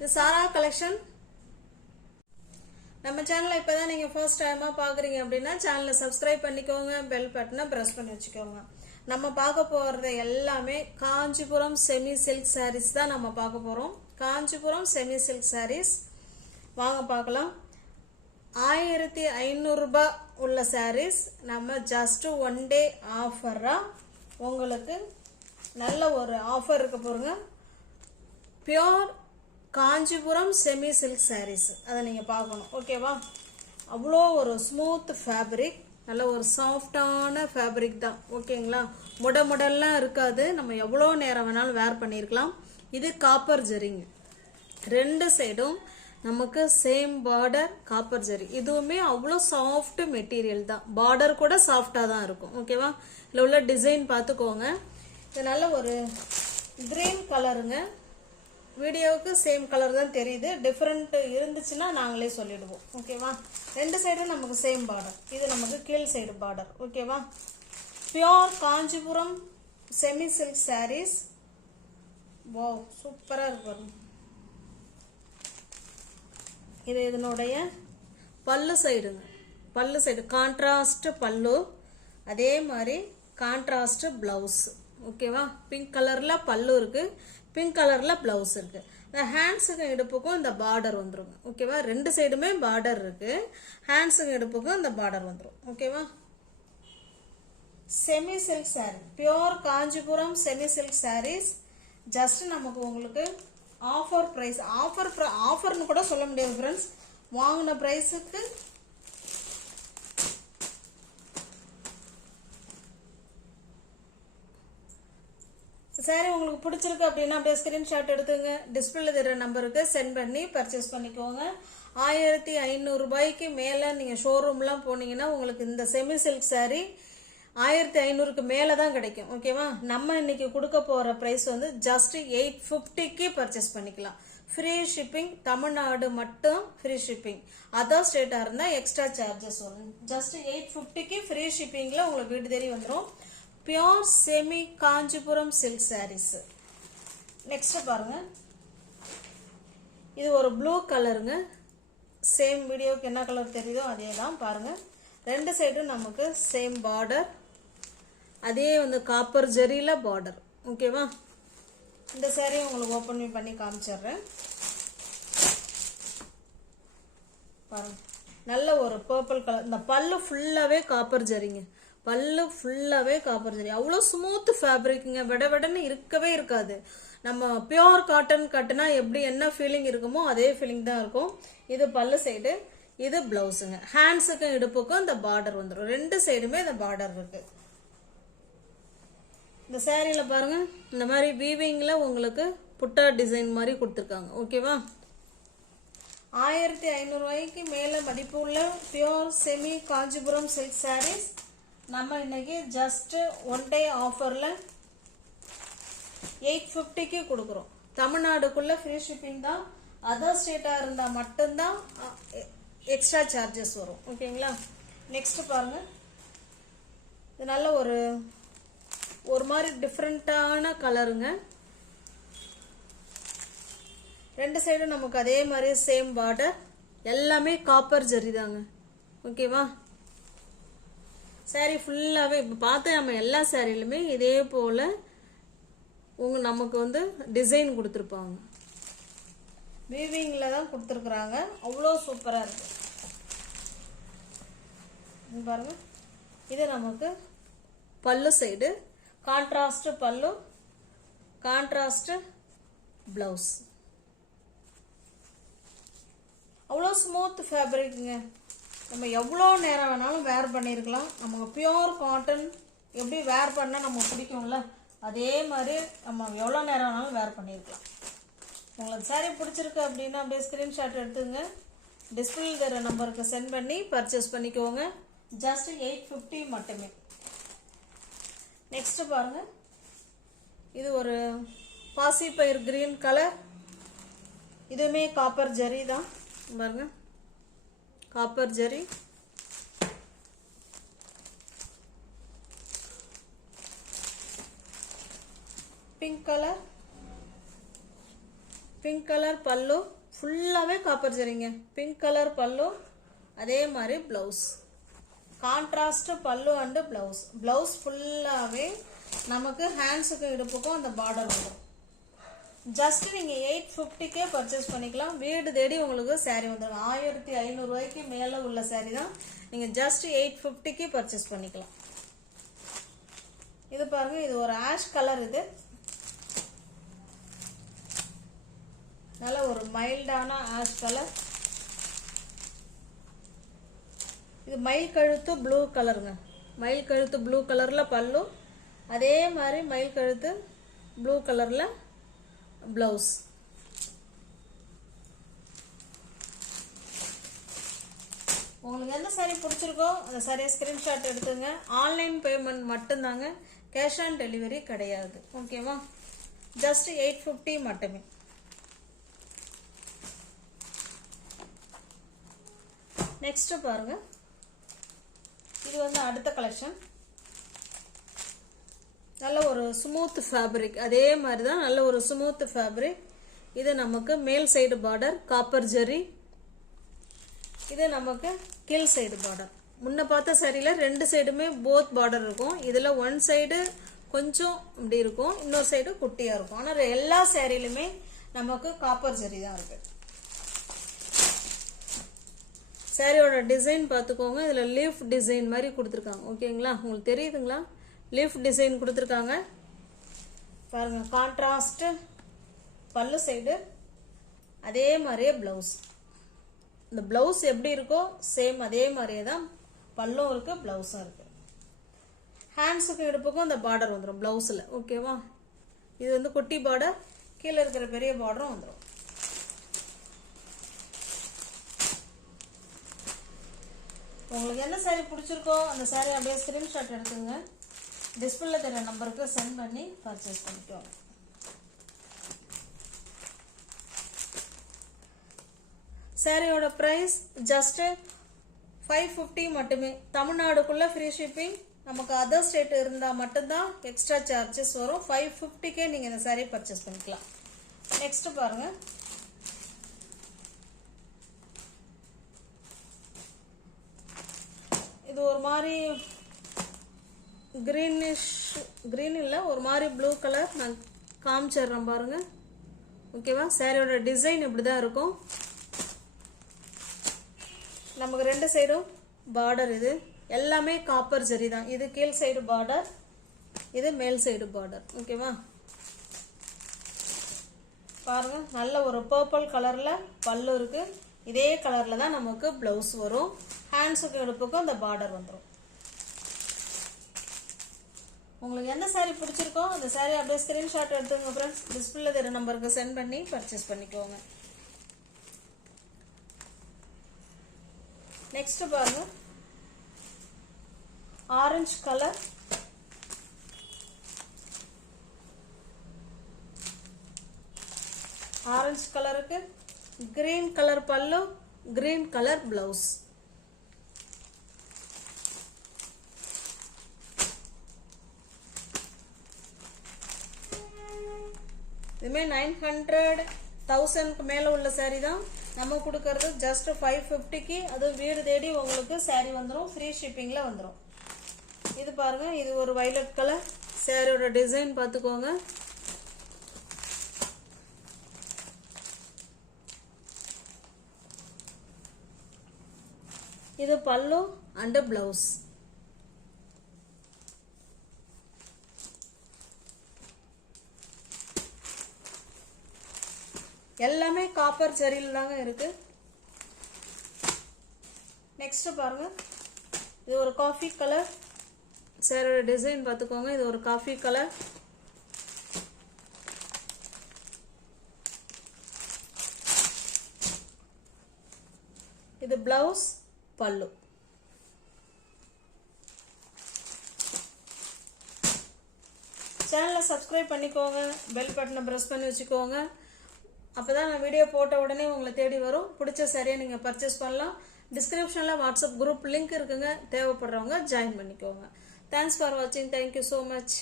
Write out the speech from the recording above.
இது சாரா கலெக்ஷன். நம்ம சேனலை இப்பதான் நீங்க ஃபர்ஸ்ட் டைமா பாக்குறீங்க அப்படின்னா சேனலை சப்ஸ்கிரைப் பண்ணிக்கோங்க, பெல் பட்டனை பிரஸ் பண்ணி வச்சுக்கோங்க. நம்ம பார்க்க போறது எல்லாமே காஞ்சிபுரம் செமி சில்க் சாரீஸ் தான் நம்ம பார்க்க போறோம். காஞ்சிபுரம் செமி சில்க் சாரீஸ் வாங்க பார்க்கலாம். 1500 ரூபாய் உள்ள சாரீஸ் நம்ம ஜஸ்ட் ஒன் டே ஆஃபரா உங்களுக்கு நல்ல ஒரு ஆஃபர் இருக்க போறங்க. Pure Kanchipuram semi silk sarees அதை நீங்கள் பார்க்கணும். ஓகேவா? அவ்வளோ ஒரு ஸ்மூத் ஃபேப்ரிக், நல்ல ஒரு சாஃப்டான ஃபேப்ரிக் தான். ஓகேங்களா? முடெல்லாம் இருக்காது. நம்ம எவ்வளோ நேரம் வேணாலும் வேர் பண்ணியிருக்கலாம். இது காப்பர் ஜரிங்க, ரெண்டு சைடும் நமக்கு சேம் பார்டர் காப்பர் ஜரி. இதுவுமே அவ்வளோ சாஃப்ட் மெட்டீரியல் தான். பார்டர் கூட சாஃப்டாக தான் இருக்கும். ஓகேவா? இதில் உள்ள டிசைன் பார்த்துக்கோங்க. இது நல்ல ஒரு கிரீன் கலருங்க. வீடியோவுக்கு சேம் கலர் தான் தெரியுது. டிஃப்ரெண்ட் இருந்துச்சுன்னா நாங்களே சொல்லிடுவோம். ஓகேவா? ரெண்டு சைடும் நமக்கு சேம் பார்டர். இது நமக்கு கீழ் சைடு பார்டர். ஓகேவா? Pure Kanchipuram semi silk saris. Wow, சூப்பராக இருக்கும். இது இதனுடைய பல்லு சைடுங்க. பல்லு சைடு கான்ட்ராஸ்ட் பல்லு, அதே மாதிரி கான்ட்ராஸ்ட் பிளவுஸ். ஓகேவா? பிங்க் கலர்ல பல்லு இருக்கு, பிங்க் கலர்ல பிளவுஸ் இருக்கு. இந்த ஹேண்ட்ஸுக்கும் இடுப்புக்கும் இந்த பார்டர் வந்துருங்க. ஓகேவா? ரெண்டு சைடுமே பார்டர் இருக்கு. ஹேண்ட்ஸுக்கும் இடுப்புக்கும் இந்த பார்டர் வந்துடும். ஓகேவா? Semi silk sari, pure Kanchipuram semi silk saris. Just நமக்கு உங்களுக்கு ஆஃபர் பிரைஸ், ஆஃபர்னு கூட சொல்ல முடியாது ஃப்ரெண்ட்ஸ். வாங்கின பிரைஸுக்கு சாரி உங்களுக்கு பிடிச்சிருக்கு அப்படின்னா அப்படியே ஸ்கிரீன்ஷாட் எடுத்துங்க. டிஸ்பிளேல தெரிகிற நம்பருக்கு சென்ட் பண்ணி பர்ச்சேஸ் பண்ணிக்கோங்க. 1500 ரூபாய்க்கு மேலே நீங்கள் ஷோரூம்லாம் போனீங்கன்னா உங்களுக்கு இந்த செமி சில்க் சாரி 1500க்கு மேலே தான் கிடைக்கும். ஓகேவா? நம்ம இன்னைக்கு கொடுக்க போகிற ப்ரைஸ் வந்து ஜஸ்ட் 850க்கு பர்ச்சேஸ் பண்ணிக்கலாம். ஃப்ரீ ஷிப்பிங், தமிழ்நாடு மட்டும் ஃப்ரீ ஷிப்பிங். அதர் ஸ்டேட்டாக இருந்தால் எக்ஸ்ட்ரா சார்ஜஸ் வரும். ஜஸ்ட் 850க்கு ஃப்ரீ ஷிப்பிங்கில் உங்களுக்கு வீடு தேடி வந்துடும். Pure semi Kanchipuram silk saris. Next பாருங்க, இது ஒரு ப்ளூ கலருங்க. சேம் வீடியோக்கு என்ன கலர் தெரியுதோ அதே தான். பாருங்க, ரெண்டு சைடும் நமக்கு சேம் பார்டர், அதே வந்து காப்பர் ஜரியில பார்டர். ஓகேவா? இந்த சாரியை உங்களுக்கு ஓப்பன் பண்ணி காமிச்சிடுறேன். பாருங்க, நல்ல ஒரு பர்பிள் கலர். இந்த பல்லு ஃபுல்லாவே காப்பர் ஜரிங்க. பல்லு ஃபுல்லாவே காப்பர் ஜரி. அவ்வளோ ஸ்மூத் ஃபேப்ரிக்குங்க. விடன்னு இருக்கவே இருக்காது. நம்ம பியோர் காட்டன் கட்டுனா எப்படி என்ன ஃபீலிங் இருக்குமோ அதே ஃபீலிங் தான் இருக்கும். இது பல்லு சைடு, இது பிளவுஸுங்க. ஹேண்ட்ஸுக்கும் இடுப்புக்கும் இந்த பார்டர் வந்துடும். ரெண்டு சைடுமே இந்த பார்டர் இருக்கு. இந்த சாரியில பாருங்க, இந்த மாதிரி வீவிங்ல உங்களுக்கு புட்டா டிசைன் மாதிரி கொடுத்துருக்காங்க. ஓகேவா? 1500 ரூபாய்க்கு மேல மதிப்பு உள்ள pure semi Kanchipuram silk saris நம்ம இன்னைக்கு ஜஸ்ட் ஒன் டே ஆஃபர்ல 850க்கு கொடுக்குறோம். தமிழ்நாடுக்குள்ள ஃப்ரீ ஷிப்பிங் தான். அதர் ஸ்டேட்டா இருந்தா மட்டும்தான் எக்ஸ்ட்ரா சார்ஜஸ் வரும். ஓகேங்களா? நெக்ஸ்ட் பாருங்க, இது நல்ல ஒரு மாதிரி டிஃப்ரெண்டான கலருங்க. ரெண்டு சைடும் நமக்கு அதே மாதிரி சேம் பார்டர், எல்லாமே காப்பர் ஜரி தாங்க. ஓகேவா? சாரி ஃபுல்லாவே இப்போ பார்த்து நம்ம எல்லா சாரிலுமே இதே போல நமக்கு வந்து டிசைன் கொடுத்துருப்பாங்க. வீவிங்ல தான் கொடுத்துருக்குறாங்க. அவ்வளோ சூப்பராக இருக்கு. பாருங்க, இது நமக்கு பல்லு சைடு, கான்ட்ராஸ்ட் பல்லு, கான்ட்ராஸ்ட் பிளவுஸ். அவ்வளோ ஸ்மூத் ஃபேப்ரிக்குங்க. நம்ம எவ்வளோ நேரம் வேணாலும் வேர் பண்ணியிருக்கலாம். நம்ம பியோர் காட்டன் எப்படி வேர் பண்ணால் நம்ம பிடிக்கும்ல, அதே மாதிரி நம்ம எவ்வளோ நேரம் வேணாலும் வேர் பண்ணியிருக்கலாம். உங்களுக்கு சாரி பிடிச்சிருக்கு அப்படின்னா அப்படியே ஸ்க்ரீன்ஷாட் எடுத்துங்க. டிஸ்பிளே தர நம்பருக்கு சென்ட் பண்ணி பர்ச்சேஸ் பண்ணிக்கோங்க. ஜஸ்ட் 850 மட்டுமே. நெக்ஸ்ட் பாருங்க, இது ஒரு பாசிப்பயிர் கிரீன் கலர். இதுவுமே காப்பர் ஜரி தான். பாருங்க, copper zari. Pink colour, pink colour பல்லு, ஃபுல்லாகவே காப்பர் சரிங்க. பிங்க் கலர் பல்லு, அதே மாதிரி ப்ளவுஸ். கான்ட்ராஸ்ட் பல்லு அண்டு ப்ளவுஸ். ப்ளவுஸ் ஃபுல்லாகவே நமக்கு ஹேண்ட்ஸுக்கு இடுப்புக்கும் அந்த பார்டர் வரும். ஜஸ்ட் நீங்கள் 850க்கே பர்ச்சேஸ் பண்ணிக்கலாம். வீடு தேடி உங்களுக்கு saree வந்துடும். 1500 ரூபாய்க்கு மேலே உள்ள saree தான். நீங்கள் ஜஸ்ட் 850க்கு பர்ச்சேஸ் பண்ணிக்கலாம். இது பாருங்க, இது ஒரு ஆஷ் கலர். இது நல்ல ஒரு மைல்டான ஆஷ் கலர். இது மயில் கழுத்து ப்ளூ கலருங்க. மயில் கழுத்து ப்ளூ கலரில் பல்லு, அதே மாதிரி மயில் கழுத்து ப்ளூ கலரில் ப்ளவுஸ். உங்களுக்கு எந்த சாரீ பிடிச்சிருக்கோ அந்த சாரியை ஸ்க்ரீன்ஷாட் எடுத்துங்க. ஆன்லைன் பேமெண்ட் மட்டும்தாங்க, கேஷ் ஆன் டெலிவரி கிடையாது. ஓகேவா? ஜஸ்ட் 850 மட்டுமே. நெக்ஸ்ட் பாருங்க, இது வந்து அடுத்த கலெக்ஷன். நல்ல ஒரு ஸ்மூத் ஃபேப்ரிக், அதே மாதிரி தான் நல்ல ஒரு ஸ்மூத் ஃபேப்ரிக். இது நமக்கு மேல் சைடு பார்டர் காப்பர் ஜெரி. இது நமக்கு கீழ் சைடு பார்டர். முன்ன பார்த்த சாரியில் 2 சைடுமே போத் பார்டர் இருக்கும். இதில் 1 சைடு கொஞ்சம் இப்படி இருக்கும், இன்னொரு சைடு குட்டியாக இருக்கும். ஆனால் எல்லா சாரிலுமே நமக்கு காப்பர் ஜெரி தான் இருக்கு. சாரியோட டிசைன் பார்த்துக்கோங்க. இதில் லீஃப் டிசைன் மாதிரி கொடுத்துருக்காங்க. ஓகேங்களா? உங்களுக்கு தெரியுதுங்களா? லீஃப் டிசைன் கொடுத்துருக்காங்க பாருங்க. கான்ட்ராஸ்ட் பல்லு சைடு, அதே மாதிரியே ப்ளவுஸ். இந்த ப்ளவுஸ் எப்படி இருக்கோ சேம் அதே மாதிரியே தான் பல்லும் இருக்கு, ப்ளவுஸும் இருக்கு. ஹேண்ட்ஸுக்கு இடுப்புக்கும் இந்த பார்டர் வந்துடும் ப்ளவுஸில். ஓகேவா? இது வந்து குட்டி பார்டர், கீழே இருக்கிற பெரிய பார்டரும் வந்துடும். உங்களுக்கு என்ன சாரீ பிடிச்சிருக்கோ அந்த சாரீ அப்படியே ஸ்க்ரீன்ஷாட் எடுத்துங்க. டிஸ்பிளேல தெரிய நம்பருக்கு சென்ட் பண்ணி பர்ச்சேஸ் பண்ணிக்கோங்க. சாரியோட ப்ரைஸ் ஜஸ்ட் 550 மட்டுமே. தமிழ்நாடுக்குள்ள ஃப்ரீ ஷிப்பிங். நமக்கு அதர் ஸ்டேட் இருந்தால் மட்டும்தான் எக்ஸ்ட்ரா சார்ஜஸ் வரும். 550க்கே நீங்கள் இந்த சாரீ பர்ச்சேஸ் பண்ணிக்கலாம். நெக்ஸ்ட் பாருங்க, இது ஒரு மாதிரி கிரீன் இல்லை, ஒரு மாதிரி ப்ளூ கலர். நான் காமிச்சிடுறேன் பாருங்க. ஓகேவா? சாரியோட டிசைன் இப்படி தான் இருக்கும். நமக்கு 2 சைடும் பார்டர். இது எல்லாமே காப்பர் ஜரி தான். இது கீழ் சைடு பார்டர், இது மேல் சைடு பார்டர். ஓகேவா? பாருங்க, நல்ல ஒரு பர்பிள் கலர்ல பல்லு இருக்கு. இதே கலர்ல தான் நமக்கு பிளவுஸ் வரும். ஹேண்ட்ஸுக்கு இடுப்புக்கும் அந்த பார்டர் வந்துடும். உங்களுக்கு எந்த சாரீ பிடிச்சிருக்கோ அந்த சாரீ அப்படியே ஸ்கிரீன்ஷாட் எடுத்துங்க ஃப்ரெண்ட்ஸ். டிஸ்பிளேல தெரிய நம்பருக்கு சென்ட் பண்ணி பர்ச்சேஸ் பண்ணிக்கோங்க. நெக்ஸ்ட் பாருங்க, ஆரஞ்சு கலர். ஆரஞ்சு கலருக்கு கிரீன் கலர் பல்லு, கிரீன் கலர் பிளவுஸ். இதுமே 900 1000க்கு மேல உள்ள சாரி தான். நம்ம கொடுக்கறது ஜஸ்ட் 550க்கு. அது வீடு தேடி உங்களுக்கு சாரி வந்துடும், ஃப்ரீ ஷிப்பிங்ல வந்துடும். இது பாருங்க, இது ஒரு வயலட் கலர். சாரியோட டிசைன் பார்த்துக்கோங்க. இது பல்லு அண்ட் பிளவுஸ். எல்லாமே காப்பர் ஜரியில் தாங்க இருக்கு. நெக்ஸ்ட் பாருங்க, இது ஒரு காஃபி கலர். சாரோட டிசைன் பார்த்துக்கோங்க. இது ஒரு காஃபி கலர். இது பிளவுஸ், பல்லு. சேனலை சப்ஸ்கிரைப் பண்ணிக்கோங்க, பெல் பட்டனை பிரஸ் பண்ணி வச்சுக்கோங்க. அப்போதான் நான் வீடியோ போட்ட உடனே உங்களை தேடி வரும். பிடிச்ச சரியா நீங்கள் பர்ச்சேஸ் பண்ணலாம். டிஸ்கிரிப்ஷனில் வாட்ஸ்அப் குரூப் லிங்க் இருக்குங்க. தேவைப்படுறவங்க ஜாயின் பண்ணிக்கோங்க. தேங்க்ஸ் ஃபார் வாட்சிங். Thank you so much.